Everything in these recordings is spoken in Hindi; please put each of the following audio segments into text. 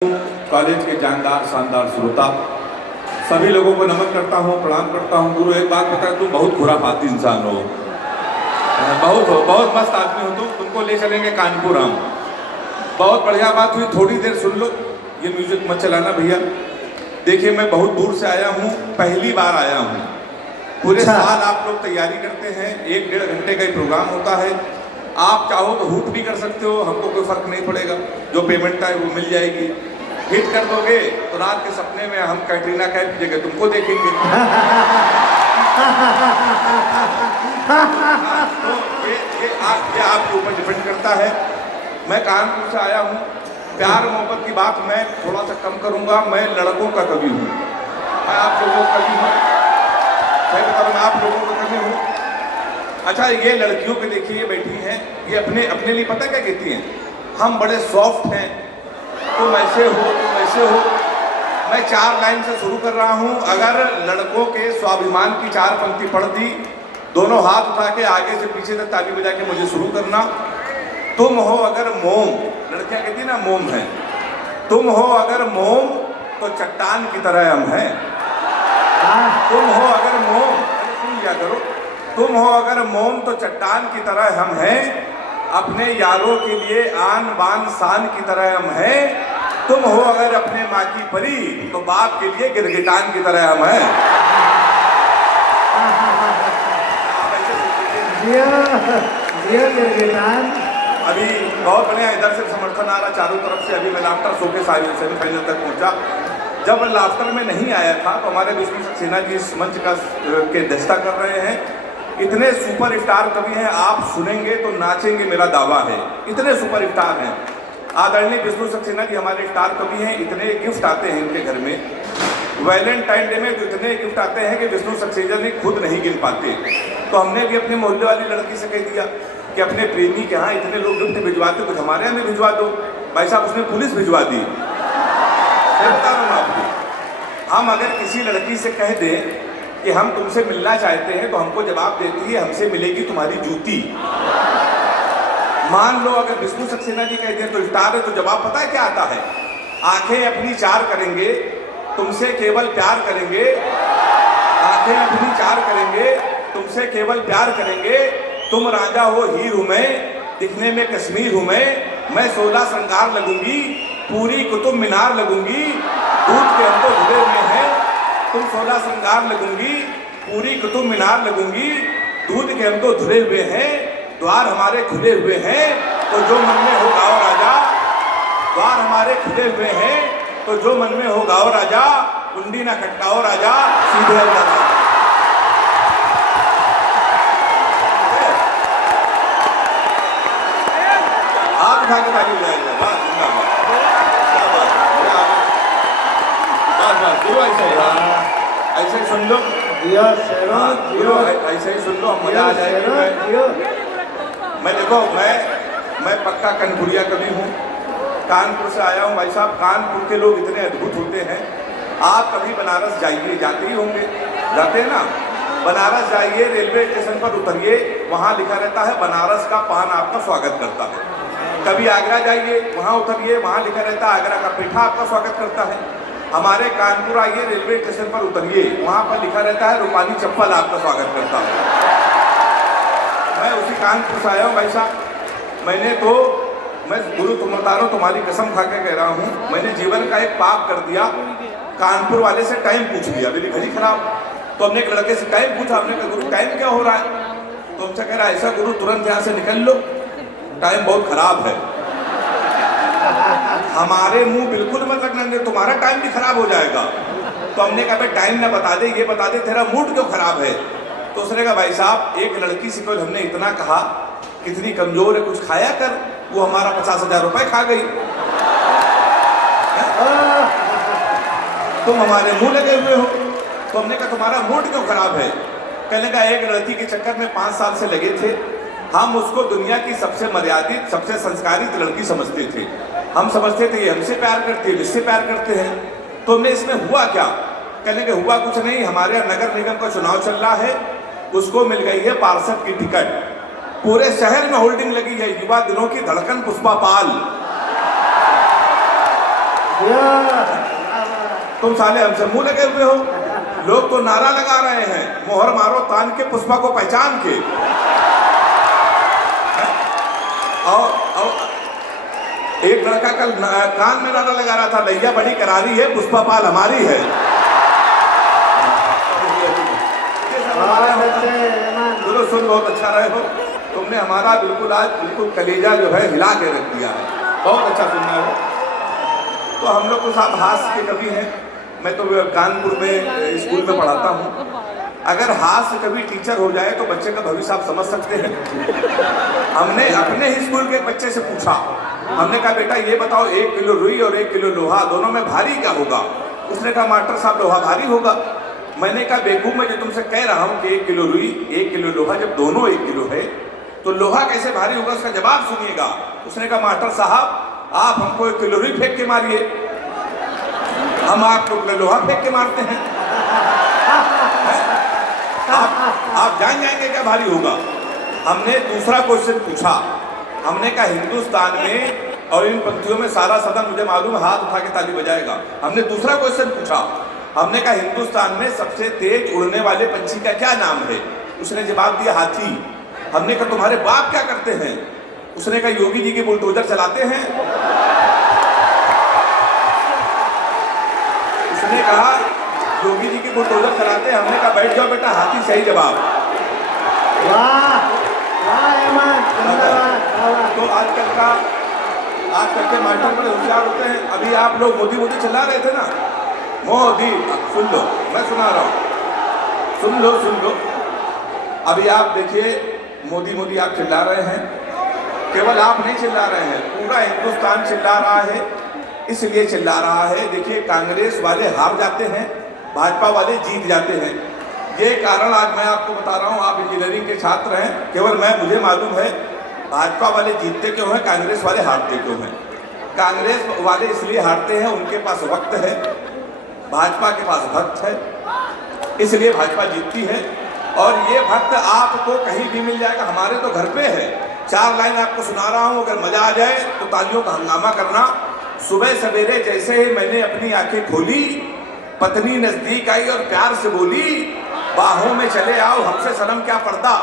कॉलेज के जानदार शानदार श्रोता सभी लोगों को नमन करता हूँ, प्रणाम करता हूँ। गुरु एक बात बता, तुम बहुत खुराफाती इंसान हो, बहुत मस्त आदमी हो तुमको ले चलेंगे कानपुर हम। बहुत बढ़िया बात हुई, थोड़ी देर सुन लो, ये म्यूजिक मत चलाना भैया। देखिए मैं बहुत दूर से आया हूँ, पहली बार आया हूँ। पूरे साल आप लोग तैयारी करते हैं, 1-1.5 घंटे का ही प्रोग्राम होता है। आप चाहो तो हुट भी कर सकते हो, हमको कोई फर्क नहीं पड़ेगा, जो पेमेंट है वो मिल जाएगी। हिट कर दोगे तो रात के सपने में हम कैटरीना कैफ की जगह तुमको देखेंगे। तो ये आपके ऊपर डिपेंड करता है। मैं कानपुर से आया हूँ, प्यार मोहब्बत की बात मैं थोड़ा सा कम करूँगा। मैं लड़कों का कवि हूँ, मैं आप लोगों का कवि हूँ, मैं बता रहा हूँ आप लोगों का कवि हूँ। अच्छा ये लड़कियों पे देखिए, ये बैठी हैं, ये अपने लिए पता क्या कहती हैं, हम बड़े सॉफ्ट हैं, तुम ऐसे हो, तुम ऐसे हो। मैं 4 लाइन से शुरू कर रहा हूँ। अगर लड़कों के स्वाभिमान की 4 पंक्ति पढ़ दी, दोनों हाथ उठा के आगे से पीछे तक ताली बजा के मुझे शुरू करना। तुम हो अगर मोम, लड़कियां कहती है ना मोम है, तुम हो अगर मोम तो चट्टान की तरह हम हैं। तुम हो अगर मोम, सुन लिया करो, तुम हो अगर मोम तो चट्टान की तरह हम हैं। अपने यारों के लिए आन बान शान की तरह हम हैं। तुम हो अगर अपने माँ की परी तो बाप के लिए गिरगिटान की तरह हम हैं। अभी बहुत बढ़िया इधर से समर्थन आ रहा चारों तरफ से। अभी मैं लाफ्टर शो के सेमीफाइनल तक पहुंचा। जब मैं लाफ्टर में नहीं आया था तो हमारे विष्णु सक्सेना जी इस मंच का के दस्ता कर रहे हैं। इतने सुपर स्टार कवि हैं, आप सुनेंगे तो नाचेंगे, मेरा दावा है। इतने सुपर स्टार हैं। आदरणीय विष्णु सक्सेना जी हमारे स्टार कवि हैं। इतने गिफ्ट आते हैं इनके घर में, वैलेंटाइन डे में तो इतने गिफ्ट आते हैं कि विष्णु सक्सेना जी खुद नहीं गिन पाते। तो हमने भी अपने मोहल्ले वाली लड़की से कह दिया कि अपने प्रेमी के यहाँ इतने लोग गिफ्ट भिजवाते, कुछ हमारे यहाँ भी भिजवा दो। भाई साहब उसने पुलिस भिजवा दी। मैं बता रहा हूँ आपको, हम अगर किसी लड़की से कह दें कि हम तुमसे मिलना चाहते हैं तो हमको जवाब देती है हमसे मिलेगी तुम्हारी जूती। मान लो अगर विष्णु सक्सेना जी कह दें तो स्टार है, तो जवाब पता है क्या आता है, आंखें अपनी 4 करेंगे, तुमसे केवल प्यार करेंगे। आंखें अपनी 4 करेंगे, तुमसे केवल प्यार करेंगे। तुम राजा हो हीर हूं मैं, दिखने में कश्मीर हूं मैं 16 श्रृंगार लगूंगी, पूरी कुतुब मीनार लगूंगी, दूध के अंदर धुले हुए हैं। तुम 16 श्रृंगार लगूंगी, पूरी कुतुब मीनार लगूंगी, दूध के अंदर धुले हुए हैं, द्वार हमारे खुले हुए हैं, तो जो मन में हो गाओ राजा। द्वार हमारे खुले हुए हैं, तो जो मन में हो गाओ राजा, कुंडी ना खटकाओ राजा, सीधे अंदर आओ। आप उठा के ताली बजाइए, बस जिंदाबाद, क्या बात है, बस गुरु ऐसे ही सुन लो, गुरु ऐसे ही सुन लो, मजा आ जाएगी। मैं देखो मैं पक्का कानपुरिया कवि हूँ, कानपुर से आया हूँ। भाई साहब कानपुर के लोग इतने अद्भुत होते हैं। आप कभी बनारस जाइए, जाते ही होंगे, जाते हैं ना, बनारस जाइए, रेलवे स्टेशन पर उतरिए, वहाँ लिखा रहता है बनारस का पान आपका स्वागत करता है। कभी आगरा जाइए, वहाँ उतरिए, वहाँ लिखा रहता है आगरा का पेठा आपका स्वागत करता है। हमारे कानपुर आइए, रेलवे स्टेशन पर उतरिए, वहाँ पर लिखा रहता है रूपानी चप्पल आपका स्वागत करता है। मैं उसी कानपुर से आया हूँ भाई साहब। मैं गुरु तुम बता रहा हूँ, तुम्हारी कसम खा के कह रहा हूँ, मैंने जीवन का एक पाप कर दिया। कानपुर वाले से टाइम पूछ लिया, मेरी घड़ी खराब। तो हमने एक लड़के से टाइम पूछा, हमने कहा गुरु टाइम क्या हो रहा है? तो हमसे कह रहा है ऐसा गुरु तुरंत यहाँ से निकल लो, टाइम बहुत खराब है। हमारे मुंह बिल्कुल मत लगना, तुम्हारा टाइम भी खराब हो जाएगा। तो हमने कहा भाई टाइम ना बता दे, ये बता दे तेरा मूड क्यों खराब है। तो उसने कहा भाई साहब एक लड़की से केवल हमने इतना कहा कितनी कमजोर है, कुछ खाया कर, वो हमारा 50,000 रुपए खा गई। तुम हमारे मुंह लगे हुए हो। तो हमने कहा तुम्हारा मूड क्यों खराब है? कहने का एक लड़की के चक्कर में 5 साल से लगे थे। हम उसको दुनिया की सबसे मर्यादित, सबसे संस्कारित लड़की समझते थे। हम समझते थे ये हमसे प्यार करती है, इससे प्यार करते हैं। तो हमने इसमें हुआ क्या? कहने के हुआ कुछ नहीं, हमारे नगर निगम का चुनाव चल रहा है, उसको मिल गई है पार्षद की टिकट। पूरे शहर में होल्डिंग लगी है, युवा दिनों की धड़कन पुष्पा पाल। तुम साले हमसे मुंह लगे हुए हो। लोग तो नारा लगा रहे हैं, मोहर मारो तान के, पुष्पा को पहचान के। और एक लड़का कल कान में नारा लगा रहा था, लैया बड़ी करारी है, पुष्पा पाल हमारी है। सुन बहुत अच्छा रहे हो तुमने, हमारा बिल्कुल आज बिल्कुल कलेजा जो है हिला के रख दिया है, बहुत अच्छा सुनना है। तो हम लोग तो साहब हास्य के कवि हैं। मैं तो कानपुर में स्कूल में पढ़ाता हूँ। अगर हास्य कभी टीचर हो जाए तो बच्चे का भविष्य आप समझ सकते हैं। हमने अपने ही स्कूल के बच्चे से पूछा, हमने कहा बेटा ये बताओ 1 किलो रुई और 1 किलो लोहा दोनों में भारी क्या होगा? उसने कहा मास्टर साहब लोहा भारी होगा। मैंने कहा बेवकूफ, मैं जो तुमसे कह रहा हूँ कि 1 किलो रुई 1 किलो लोहा, जब दोनों 1 किलो है तो लोहा कैसे भारी होगा? उसका जवाब सुनिएगा। उसने कहा मास्टर साहब आप हमको 1 किलो रुई फेंक के मारिए, हम आपको लोहा फेंक के मारते हैं। आप जान जाएंगे क्या भारी होगा? हमने दूसरा क्वेश्चन पूछा, हमने कहा हिंदुस्तान में और इन पंक्तियों में सारा सदन मुझे मालूम हाथ उठा के ताली बजाएगा। हमने दूसरा क्वेश्चन पूछा, हमने कहा हिंदुस्तान में सबसे तेज उड़ने वाले पंछी का क्या नाम है? उसने जवाब दिया हाथी। हमने कहा तुम्हारे बाप क्या करते हैं? उसने कहा योगी जी के बुलडोजर चलाते हैं। उसने कहा योगी जी की बुलडोजर चलाते हैं। हमने कहा बैठ जाओ बेटा, हाथी सही जवाब। तो आजकल के मास्टर बड़े होशियार होते हैं। अभी आप लोग मोदी मोदी चिल्ला रहे थे ना, मोदी, सुन लो मैं सुना रहा हूँ, सुन लो। अभी आप देखिए मोदी मोदी आप चिल्ला रहे हैं, केवल आप नहीं चिल्ला रहे हैं, पूरा हिंदुस्तान चिल्ला रहा है। इसलिए चिल्ला रहा है, देखिए कांग्रेस वाले हार जाते हैं, भाजपा वाले जीत जाते हैं। ये कारण आज मैं आपको बता रहा हूँ। आप इंजीनियरिंग के छात्र हैं, केवल मुझे मालूम है भाजपा वाले जीतते क्यों हैं, कांग्रेस वाले हारते क्यों हैं। कांग्रेस वाले इसलिए हारते हैं, उनके पास वक्त है, भाजपा के पास भक्त है, इसलिए भाजपा जीतती है। और ये भक्त आपको कहीं भी मिल जाएगा, हमारे तो घर पे है। 4 लाइन आपको सुना रहा हूँ, अगर मजा आ जाए तो तालियों का हंगामा करना। सुबह सवेरे जैसे ही मैंने अपनी आंखें खोली, पत्नी नजदीक आई और प्यार से बोली, बाहों में चले आओ, हमसे सनम क्या पर्दा।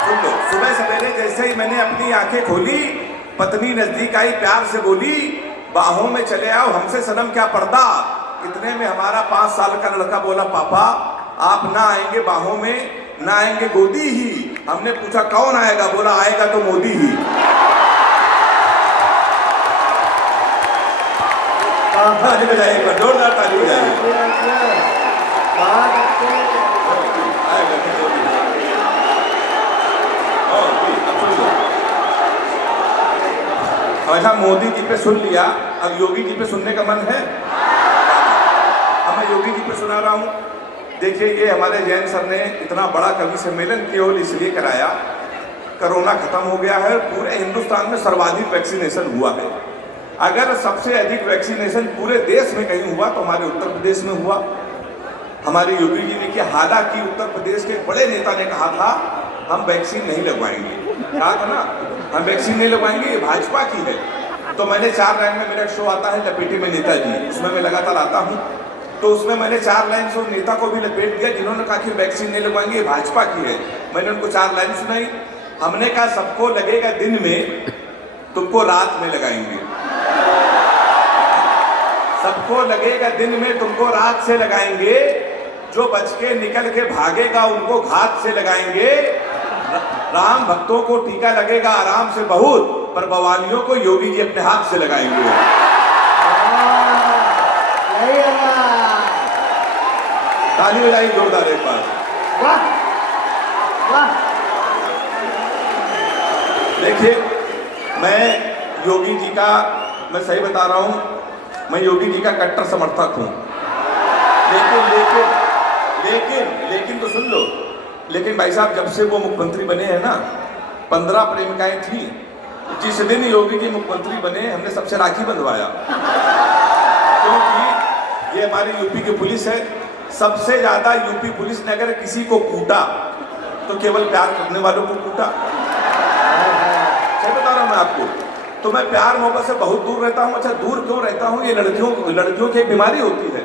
सुन लो, सुबह सवेरे जैसे ही मैंने अपनी आंखें खोली, पत्नी नजदीक आई प्यार से बोली, बाहों में चले आओ, हमसे सनम क्या पर्दा। इतने में हमारा 5 साल का लड़का बोला, पापा आप ना आएंगे बाहों में, ना आएंगे गोदी ही। हमने पूछा कौन आएगा? बोला आएगा तो मोदी ही। ताली बजाइए, जोरदार ताली बजाइए। अच्छा मोदी जी पे सुन लिया, अब योगी जी पे सुनने का मन है। अब मैं योगी जी पे सुना रहा हूँ। देखिए ये हमारे जैन सर ने इतना बड़ा कवि सम्मेलन केवल इसलिए कराया, कोरोना खत्म हो गया है, पूरे हिंदुस्तान में सर्वाधिक वैक्सीनेशन हुआ है। अगर सबसे अधिक वैक्सीनेशन पूरे देश में कहीं हुआ तो हमारे उत्तर प्रदेश में हुआ। हमारे योगी जी ने किया, हालांकि उत्तर प्रदेश के बड़े नेता ने कहा था हम वैक्सीन नहीं लगवाएंगे, कहा था ना हम वैक्सीन नहीं लगवाएंगे, ये भाजपा की है। तो मैंने 4 लाइन में, मेरा शो आता है लपेटे में नेताजी, उसमें मैं लगातार आता हूँ। तो उसमें मैंने 4 लाइन से नेता को भी लपेट दिया जिन्होंने कहा कि वैक्सीन नहीं लगवाएंगे, ये भाजपा की है। मैंने उनको 4 लाइन सुनाई। हमने कहा सबको लगेगा दिन में, तुमको रात में लगाएंगे। सबको लगेगा दिन में, तुमको रात से लगाएंगे। जो बच के निकल के भागेगा उनको घात से लगाएंगे। राम भक्तों को टीका लगेगा आराम से बहुत, पर बवालियों को योगी जी अपने हाथ से लगाएंगे। ताली बजाई जोरदार एक बार। देखिए मैं योगी जी का, मैं सही बता रहा हूं, मैं योगी जी का कट्टर समर्थक हूं। लेकिन तो सुन लो, लेकिन भाई साहब जब से वो मुख्यमंत्री बने हैं ना, 15 प्रेमिकाएं थी। जिस दिन योगी जी मुख्यमंत्री बने हमने सबसे राखी बंधवाया, क्योंकि ये हमारी यूपी की पुलिस है। सबसे ज्यादा यूपी पुलिस ने अगर किसी को कूटा तो केवल प्यार करने वालों को कूटा। सही बता रहा हूं मैं आपको। तो मैं प्यार मोहब्बत से बहुत दूर रहता हूँ। अच्छा, दूर क्यों रहता हूँ? ये लड़कियों की एक बीमारी होती है।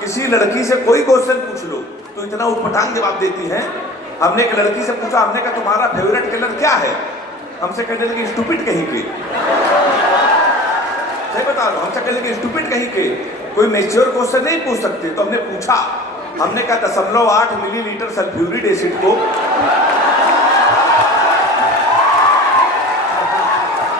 किसी लड़की से कोई क्वेश्चन पूछ लो तो इतना उटपटांग जवाब देती है। हमने एक लड़की से पूछा, हमने कहा तुम्हारा फेवरेट कलर क्या है? हमसे कहने लगी स्टूपिड कहीं के। सही बता दो, हमसे कहने लगी स्टूपिड कहीं के। कोई मैच्योर क्वेश्चन नहीं पूछ सकते। तो हमने पूछा, हमने कहा 0.8 मिलीलीटर सल्फ्यूरिक एसिड को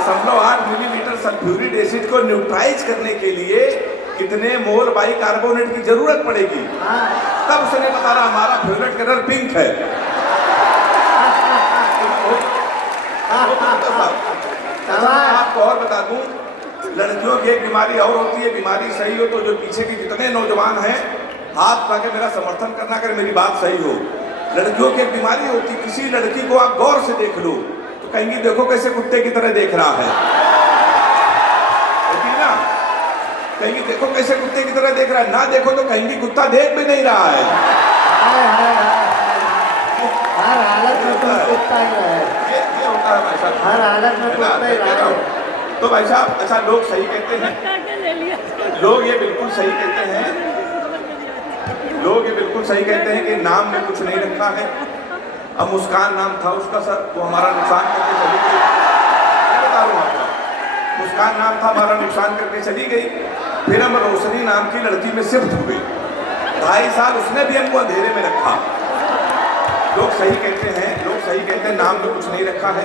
0.8 मिलीलीटर सल्फ्यूरिक एसिड को न्यूट्राइज करने के लिए कितने मोल बाइकार्बोनेट की जरूरत पड़ेगी? तब उसने बता रहा हमारा फेवरेट कलर पिंक है। आपको और बता दूं, लड़कियों की एक बीमारी और होती है। बीमारी सही हो तो जो पीछे के जितने नौजवान हैं हाथ उठा के मेरा समर्थन करना अगर मेरी बात सही हो। लड़कियों की एक बीमारी होती है, किसी लड़की को आप गौर से देख लो तो कहेंगी देखो कैसे कुत्ते की तरह देख रहा है। होती ना, कहेंगी देखो कैसे कुत्ते की तरह देख रहा है। ना देखो तो कहेंगी कुत्ता देख भी नहीं रहा है। हर हालत में तो कुत्ता ही है। ये होता है भाई साहब, हर हालत में कुत्ता ही है। तो भाई साहब, अच्छा लोग सही कहते हैं, लोग ये बिल्कुल सही कहते हैं, लोग ये बिल्कुल सही कहते हैं कि नाम में कुछ नहीं रखा है। अब मुस्कान नाम था उसका सर, वो हमारा नुकसान करके चली गई। मैं बता रहा हूँ आपको, मुस्कान नाम था, हमारा नुकसान करके चली गई। फिर हम रोशनी नाम की लड़की में शिफ्ट हो गई। 2.5 साल उसने भी हमको अंधेरे में रखा। लोग सही कहते हैं, लोग सही कहते हैं नाम में कुछ नहीं रखा है।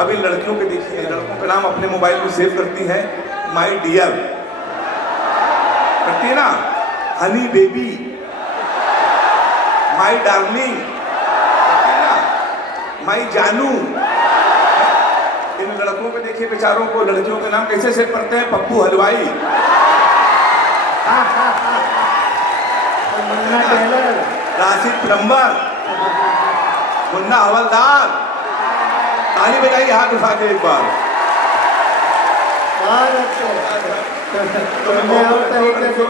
अब इन लड़कियों के देखिए, लड़कों के नाम अपने मोबाइल में सेव करती हैं। माई डियर करती है ना, हनी बेबी, माई डार्लिंग करती है ना, माई जानू। इन लड़कों के देखिए बेचारों को लड़कियों के नाम कैसे सेव करते हैं? पप्पू हलवाई, राशिद प्लम्बर, मुन्ना हवलदार। ताली बजाइए हाथ उठा के एक बार। तुमने और तरीके से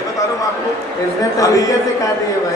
बता रहा हूँ आपको, इसने तरीके से खा दिए भाई।